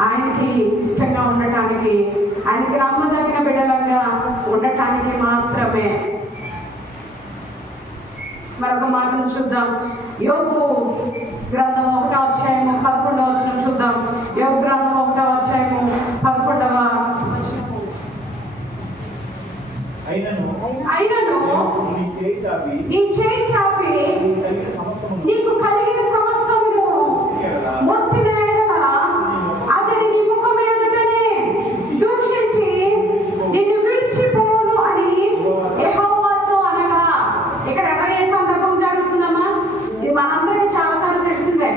ఆయనకి ఇష్టంగా ఉండటానికి, ఆయనకి నమ్మదగిన బిడ్డలంగా ఉండటానికి మాత్రమే. మరొక మాటను చూద్దాం. యోబు గ్రంథం 1వ అధ్యాయము 11వ వచనం చూద్దాం. యోబు గ్రంథం 1వ అధ్యాయము 11వ వచనము. అయినను నీ చేయి చాపి నీకు కలిగిన సమస్తమును మొత్తిన ఎడల అతడి నీ ముఖం ఎదుటనే దూషించి నిన్ను విడిచిపోను అని యెహోవాతో అనగా. ఇక్కడ ఎవరు ఏ సందర్భం జరుగుతుందమ్మా? ఇది మనందరికీ చాలాసార్లు తెలిసిందే.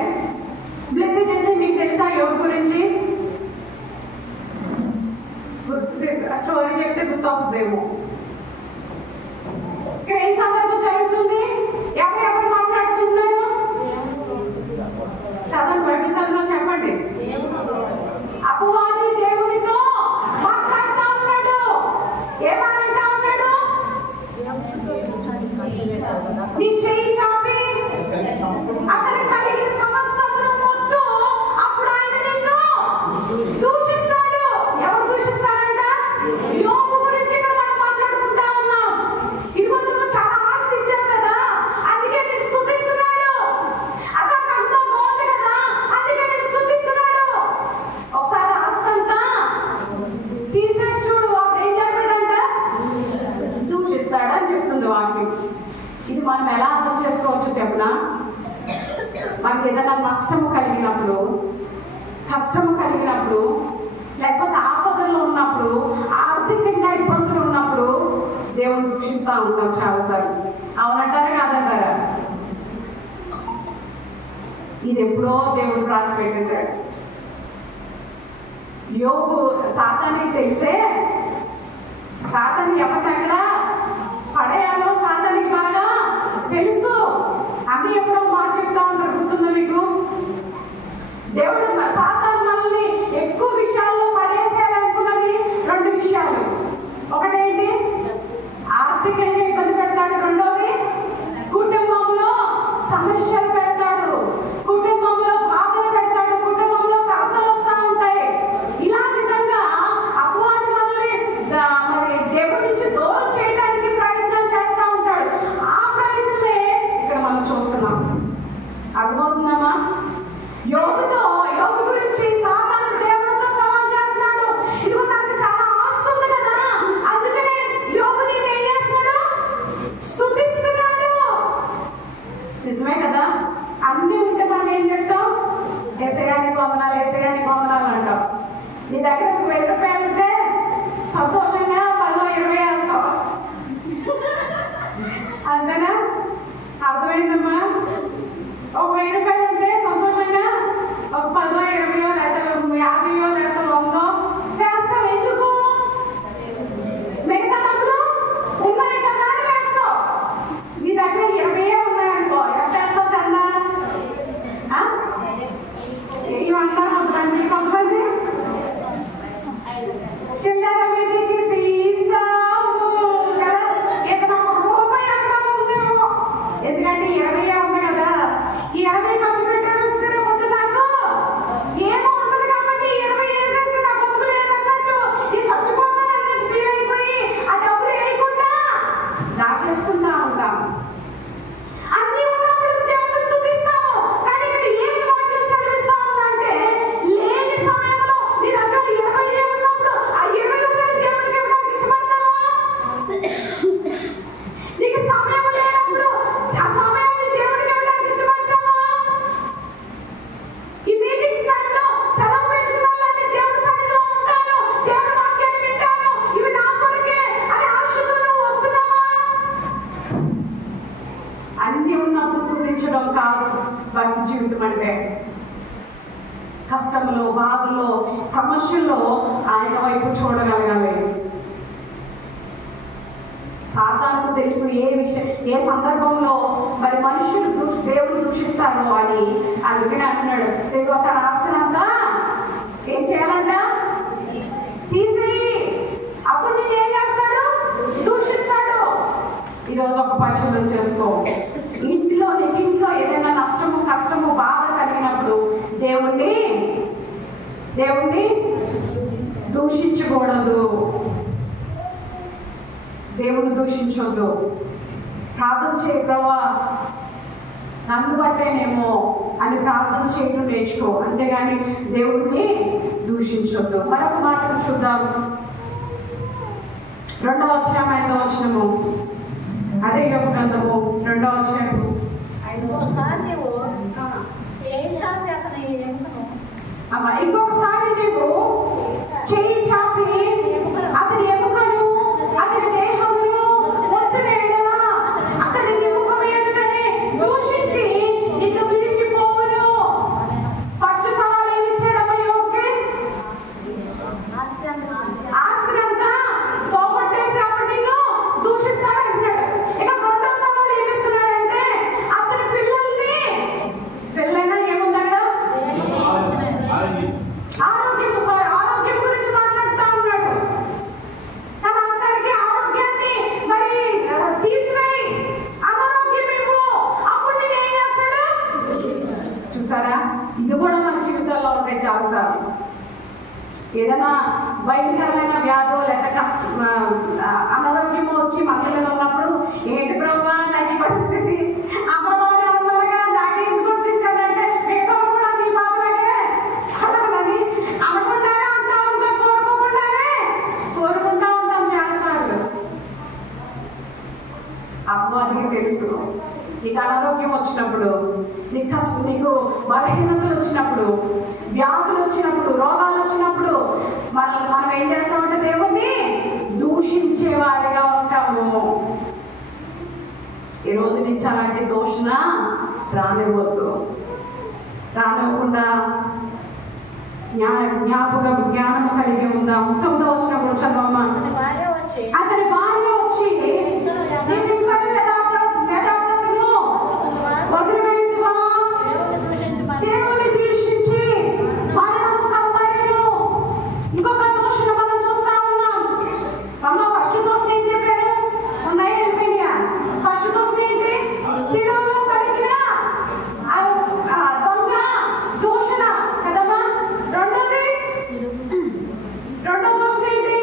బ్లెస్ చేస్తే మీకు తెలుసా యోబు గురించి? స్టోరీ చెప్తే గుర్తొస్తుందేమో. ఇక్కడ ఏ సందర్భం జరుగుతుంది? ఎవరెవరు మాట్లాడుకుంటున్నారు? చదవండి, బైబిల్ చదువులో చెప్పండి. అపవాది దేవునితో మాట్లాడుతూ ఉన్నాడు. ఏమని అంటా ఉన్నాడు? నీ చేయి చాపి అతని కలిగిన సమస్తమును మొత్తు, అప్పుడు ఆయన నిన్ను దూషిస్తాడు. ఎవరు దూషిస్తారంట? యోబు గురించి ఇక్కడ మనం మాట్లాడుకుంటా ఉన్నాం. ఇదిగో నువ్వు చాలా ఆస్తి ఇచ్చావు కదా, అందుకే నేను స్తుతిస్తున్నాడు. అతనికి అంతా బాగుంది కదా, అందుకే నేను స్తుతిస్తున్నాడు. ఒకసారి ఆస్తి అంతా తీసేసి చూడు, వాడు ఏం చేస్తాడంట? దూషిస్తాడు అని చెప్తుంది వాక్యం. ఇది మనం ఎలా అర్థం చేసుకోవచ్చు చెప్పనా? మనకి ఏదైనా నష్టము కలిగినప్పుడు, కష్టము కలిగినప్పుడు, లేకపోతే ఆపదలు ఉన్నప్పుడు, ఆర్థికంగా ఇబ్బందులు ఉన్నప్పుడు దేవుని దూషిస్తూ ఉంటాం చాలాసార్లు. అవునంటారా కాదంటారా? ఇది ఎప్పుడో దేవుడు రాసి పెట్టేశాడు. యోబు సాతానికి తెలిసే, సాతాన్ని ఎక్కడ పడేయాలో సాతానికి బాగా తెలుసు. అవి ఎప్పుడో మాట చెప్తా ఉంటారు, గుర్తుందా మీకు? దేవుడు సాతాను మనల్ని ఎక్కువ విషయాల్లో పడేసేయాలనుకున్నది 2 నీ దగ్గర ఒక 1000 రూపాయలు ఉంటే సంతోషంగా 10-20 వేస్తావు. అంతేనా? అర్థమైందమ్మా? ఒక 1000 రూపాయలు ఉంటే సంతోషంగా ఒక 10-20 లేకపోతే 50 లేకపోతే 100 వేస్తావు. ఎందుకు? మిగతా డబ్బులు ఉన్నాయి కదా అని వేస్తావు. నీ దగ్గర 20 ఉన్నాయనుకో, ఎట్లా వేస్తావు చందా? కొంతమంది చిల్లర మీదకి తీస్తావు కదా. ఏదైనా ఒక రూపాయి అక్కడ ఉందేమో, ఎందుకంటే 20 ఉంది కదా, ఈ 20 ఖర్చు పెట్టేస్తే ముందు నాకు ఏమో ఉంటుంది కాబట్టి 20 వేసేస్తే నాకు డబ్బులు లేదన్నట్టు ఈ చచ్చిపోతాను అన్నట్టు ఫీల్ అయిపోయి ఆ డబ్బులు వేయకుండా దాచేసుకుంటా ఉంటాం. అన్ని ఉన్నప్పుడు దేవుని స్తుతిస్తాము, కానీ ఇక్కడ ఏమి వాక్యం చదివిస్తా ఉందంటే లేని సమయంలో నీ దగ్గర 20 ఉన్నప్పుడు ఆ 20 రూపాయలు దేవునికి ఇవ్వడానికి ఇష్టపడతావా? నీకు సమయం లేనప్పుడు ఆ సమయాన్ని దేవునికి ఇవ్వడానికి ఇష్టపడతావా? ఈ మీటింగ్స్ టైంలో సెలవు పెట్టుకున్న వాళ్ళని దేవుని సన్నిధిలో ఉంటాను, దేవుని వాక్యాన్ని వింటాను, ఇవి నా కొరకే అని ఆశతో నువ్వు వస్తున్నావా? అన్ని ఉన్నప్పుడు స్తుతించడం కాదు భక్తి జీవితం అంటే. కష్టంలో, బాధల్లో, సమస్యల్లో ఆయన వైపు చూడగలగాలి. సాతానుకు తెలుసు ఏ సందర్భంలో మరి మనుషులు దేవుడు దూషిస్తారో అని. అందుకని అంటున్నాడు, దేవుడు తన ఆస్తినంతా ఏం చేయాలంట? తీసేయి. అప్పుడు నేను ఏం చేస్తాడు? దూషిస్తాడు. ఈరోజు ఒక పరిశీలన చేసుకో. ఇంట్లో ఏదైనా నష్టము, కష్టము, బాధ కలిగినప్పుడు దేవుణ్ణి దూషించకూడదు. దేవుని దూషించొద్దు. ప్రార్థన చేయ, ప్రభువా నన్ను బట్టేనేమో అని ప్రార్థన చేయడం నేర్చుకో, అంతేగాని దేవుణ్ణి దూషించొద్దు. మరొక మాటను చూద్దాం. 2వ అధ్యాయం 5వ వచనము. అదే యోబు గ్రంథము 2వ అధ్యాయం 5వసారి నువ్వు చేయి చాపి అతని ఎముకను అమ్మా ఇంకొకసారి నువ్వు చేయి చాపి అతని ఎముకను అతని దేహమును ఒత్తిలేదలా అతని ముఖం ఎదుటనే దూషించి నిన్ను విడిచిపోవును. ఫస్ట్ సవాల్ ఏమి ఇచ్చాడమ్మా యోబుకి? ఆస్తి అంతా పోగొట్టేసి అప్పుడు నిన్ను దూషిస్తాడు అంటాడు. ఇక 2వ సవాల్ ఏమిస్తున్నాడంటే అతని పిల్లల్ని పిల్లైనా ఏముందట? ఆరోగ్యం గురించి మాట్లాడుతూ ఉన్నాడు. తన అక్కడికి ఆరోగ్యాన్ని మరి తీసివేయి, అనారోగ్యం ఇవ్వు, అప్పుడు నేను ఏం చేస్తాడు? చూసారా, ఇది కూడా మన జీవితాల్లో ఉంటాయి చాలాసార్లు. ఏదైనా భయంకరమైన వ్యాధో లేక అనారోగ్యం వచ్చి మంచం మీద ఉన్నప్పుడు, ఏంటి ప్రభువా నాకు ఈ పరిస్థితి, అందరూ బాగానే ఉన్నారుగా, నాకే ఎందుకు వచ్చింది అంటే మిగతా కూడా మీ బాధలాగే పడగలని అనుకుంటానే అంటా ఉంటాం, కోరుకుంటా ఉంటాం చాలాసార్లు. అమ్మవారికి తెలుసు నీకు అనారోగ్యం వచ్చినప్పుడు, నీకు బలహీనతలు వచ్చినప్పుడు, వ్యాధులు వచ్చినప్పుడు, రోగాలు వచ్చినప్పుడు మనం ఏం చేస్తామంటే దేవుణ్ణి దూషించేవారిగా ఉంటాము. ఈ రోజు నుంచి అలాంటి దూషణ రానివ్వద్దు. రానివ్వకుండా జ్ఞానము కలిగి ఉందాం. 9వ వచనంలో చదవమ్మా. అతని భార్య వచ్చి వదిలివేయుదువా? దేవుని దూషించి మరణము కమ్మరేను. ఇంకొక దూషణ మనం చూస్తా ఉన్నాం. అమ్మ ఫస్ట్ దూషణ ఏం చెప్పారు? ఉన్నాయి వెళ్ళిపోయినా. ఫస్ట్ దూషణ ఏంటి? శిలువలో కలిగిన దొంగ దూషణ కదమ్మా. రెండో దూషణ ఏంటి?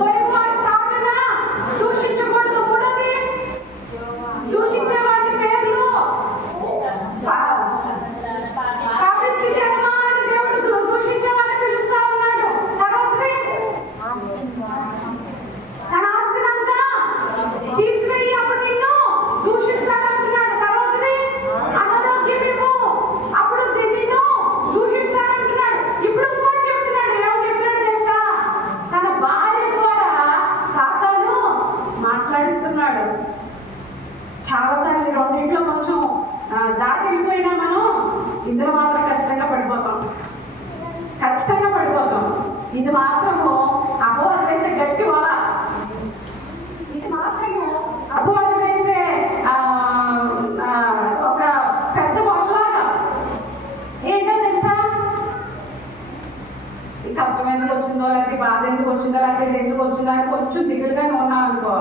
పొరుగువారి చాటున ఇది మాత్రము అపవాదం వేసే గట్టి వల, ఇది మాత్రము అపవాదం వేసే ఒక పెద్ద వలలాగా. ఏంటో తెలుసా? ఈ కష్టం ఎందుకు వచ్చిందో, లేకపోతే బాధ ఎందుకు వచ్చిందో, లేకపోతే ఇది ఎందుకు వచ్చిందో అని కొంచెం దిగులుగానే ఉన్నాం అనుకో,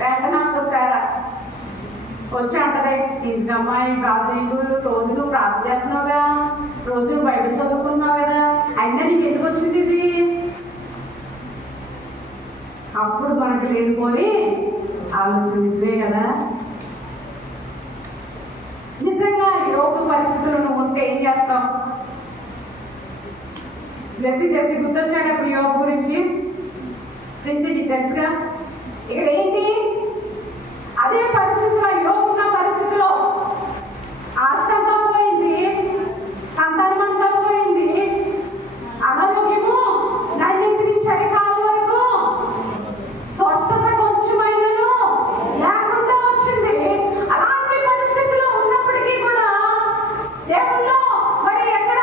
వెంటనే వస్తుంది సారా వచ్చి అంటది, ఇంకమ్మా ఈ బాధ నీకు, రోజు నువ్వు ప్రార్థన చేస్తున్నావుగా, రోజు నువ్వు బయట చదువుకున్నావు కదా, అయినా నీకు ఎందుకు వచ్చింది ఇది? అప్పుడు మనకి లేనిపోని ఆలోచన. నిజమే కదా? నిజంగా యోగ పరిస్థితులు నువ్వు ఉంటే ఏం చేస్తావు? బ్లెస్సి చేసి గుర్తొచ్చేటప్పుడు యోగ గురించి ప్రిన్సిపల్ తెలుసుగా. ఇక్కడ ఏంటి? అదే పరిస్థితిలో యోగ ఉన్న పరిస్థితిలో ఆస్తి అంతా పోయింది, సంతానం అంతా పోయింది, అనారోగ్యము నైన్టీ చలికాలం వరకు స్వస్థత కొంచెమైనను లేకుండా వచ్చింది. అలాంటి పరిస్థితిలో ఉన్నప్పటికీ కూడా దేవుల్లో మరి ఎక్కడ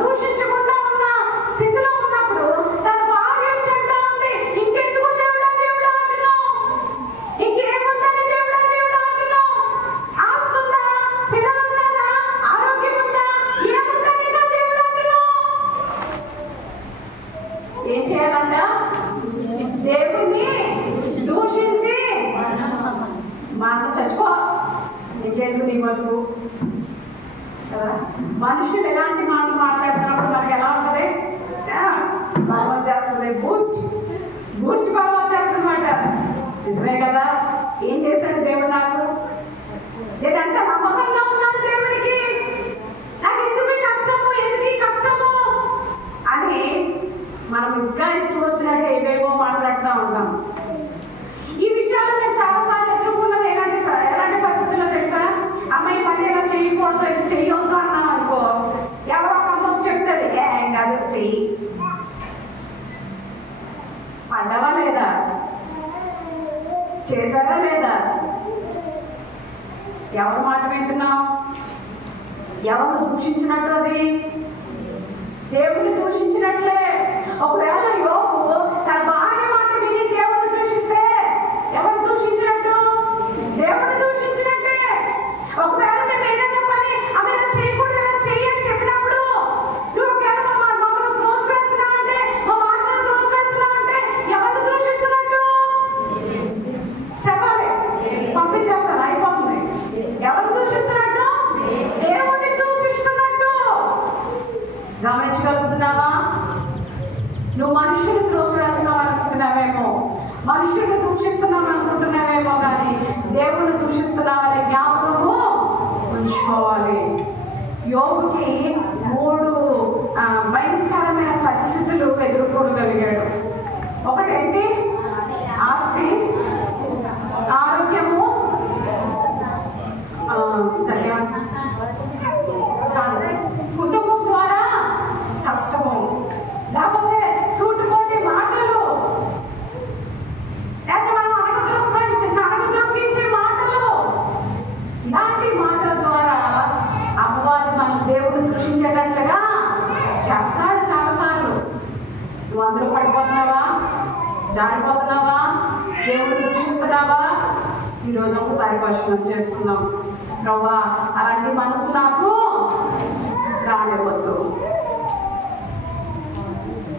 దూషించకుండా ఉన్న స్థితిలో ఉన్నప్పుడు తన భార్య చెడ్డా ఉంది, ఇంకెందుకు దేవుడా దేవుడా అంటున్నావు, ఇంకేముందని దేవుడా దేవుడా అంటున్నావు, ఆస్తుందా, పిల్లలున్నారా, ఆరోగ్యం ఉందా, ఏముందని ఇంకా దేవుడా అంటున్నావు. ఏం చేయాలంట? దేవుణ్ణి దూషించి మాట చచ్చిపో, ఇంకెందుకు నీ బతుకు కదా. మనుషులు ఎలాంటి మాటలు మాట్లాడుతున్నప్పుడు మనకి ఎలా ఉంటుంది? బలం వచ్చేస్తుంది, బూస్ట్ బలం వచ్చేస్తుందన్నమాట. నిజమే కదా? ఏం చేశాడు దేవుడు నాకు? లేదంటే నమ్మకంగా ఉన్నాను దేవుడికి, నాకు ఎందుకు ఈ నష్టము, ఎందుకు ఈ కష్టము అని మనం ఇంకా ఇష్టం వచ్చినట్టు ఏవేవో మాట్లాడుతూ ఉంటాం. ఈ విషయాలు మేము చాలాసార్లు ఎదుర్కొన్నది ఎలాంటి పరిస్థితుల్లో తెలుసా? అమ్మాయి పని ఎలా చేయకూడదు, ఇది చెయ్యొద్దు అన్నాం అనుకో, ఎవరో ఒక అమ్మ చెప్తుంది, ఏం కాదు చెయ్యి. పడ్డావా లేదా? చేశారా లేదా? ఎవరు మాట వింటున్నావు? ఎవరు దూషించినట్లు? అది దేవుని దూషించినట్లే. ఒకవేళ యోబు తన భార్య మాట విని దేవుడిని దూషిస్తే ఎవరు దూషించినట్టు? దేవుడిని దూషించినట్టే. ఒకవేళ మేము ఏదైనా పని ఆమె ఇలా చేయకూడదు, ఇలా చెయ్యి అని చెప్పినప్పుడు నువ్వు ఒకవేళ మమ్మల్ని త్రోసివేస్తున్నావు అంటే, మా మాటను త్రోసివేస్తున్నావు అంటే ఎవరిని దూషిస్తున్నట్టు చెప్పాలి. పంపించేస్తాను, అయిపోతుంది. ఎవరు దూషిస్తున్నట్టు? దేవుడిని దూషిస్తున్నట్టు. గమనించగలుగుతున్నావా? నువ్వు మనుషులు త్రోసివేస్తున్నావు అనుకుంటున్నావేమో, మనుషులను దూషిస్తున్నావు అనుకుంటున్నావేమో, కానీ దేవుని దూషిస్తున్నావనే జ్ఞాపకము ఉంచుకోవాలి. యోగుకి 3 భయంకరమైన పరిస్థితులు ఎదుర్కోగలిగాడు. ఒకటేంటి? ఆస్తి, ఆరోగ్యము, కుటుంబం ద్వారా కష్టము, లేకపోతే సూటుపోటి మాటలు, లేకపోతే మనం అడగద్రొక్కించే మాటలు. ఇలాంటి మాటల ద్వారా అమ్మవారు మన దేవుడిని దూషించేటట్లుగా చేస్తాడు చాలాసార్లు. నువ్వు అందరూ పడిపోతున్నావా? జారిపోతున్నావా? దేవుడిని దూషిస్తున్నావా? ఈరోజు ఒకసారి పరిశీలన చేసుకుందాం. ప్రభువా, అలాంటి మనసు నాకు రానివ్వద్దు.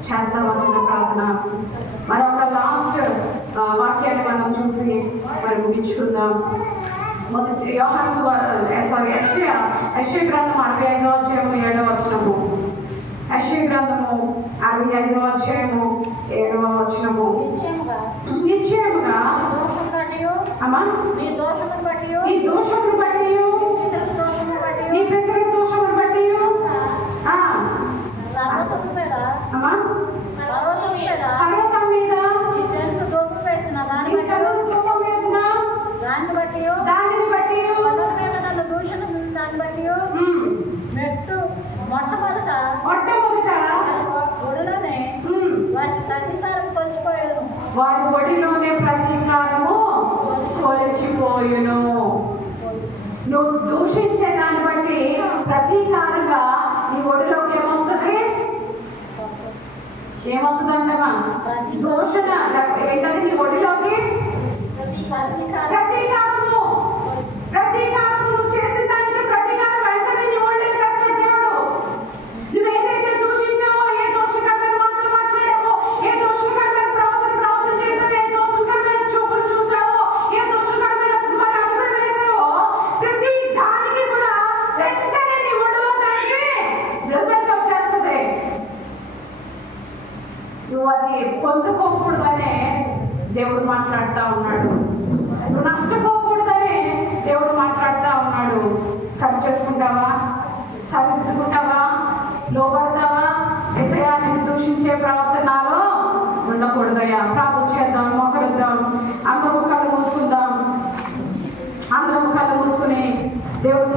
చేస్తాం వచ్చిన ప్రార్థన. మరొక లాస్ట్ వాక్యాన్ని మనం చూసి మరి ముగించుకుందాం. యెషయా గ్రంథం 65వ అధ్యాయము 7వ వచనము. యెషయా గ్రంథము 65వ అధ్యాయము 7వ వచనము. నిశ్చయముగా అమ్మా నీ దోషమును బట్టి నీ పితరుల దోషమును బట్టి పర్వతం మీద ధూపం వేసిన దానిని బట్టి నన్ను దూషణ దాన్ని బట్టి మొట్టమొదట ఒడిలోనే వారి ప్రతీకారం కొలిచిపోయాను. వారి ఒడిలోనే ప్రతీకారము కొలిచిపోయును. నువ్వు దూషించే దాన్ని బట్టి ప్రతీకారంగా నీ ఒడిలోకి ఏమొస్తుంది? ఏమొస్తుందంటమా? దూషణ. ఏంటది నీ ఒడిలోకి? ప్రతీకారము. ప్రతీకారము. నువ్వు చేసిన దానికి ప్రతీకారం వెంటనే నీ ఒళ్ళో వేసేస్తాడు దేవుడు. నువ్వేదైతే దూషించావో, ఏ దోషకరమైన మాటలు మాట్లాడావో, ఏ దోషకరమైన ప్రవర్తన చేసావో, ఏ దోషకరమైన చూపులు చూసావో, ఏ దోషకరమైన అడుగులు వేసావో, ప్రతి దానికి కూడా వెంటనే నీ ఒడిలో దానికి రిజల్ట్ వచ్చేస్తుంది. నువ్వు అది పొందుకోకూడదనే దేవుడు మాట్లాడుతూ ఉన్నాడు. నువ్వు నష్టపోకూడదనే దేవుడు మాట్లాడుతూ ఉన్నాడు. సరి చేసుకుంటావా? సరిదిద్దుకుంటావా? లోపడతావా? యేసయ్యా నిన్ను దూషించే ప్రవర్తనలో ఉండకూడదయ్యా. ప్రార్థన చేద్దాం, మొక్కరుద్దాం, అందరూ కళ్ళు మూసుకుందాం. అందరం కళ్ళు మూసుకుని దేవుడు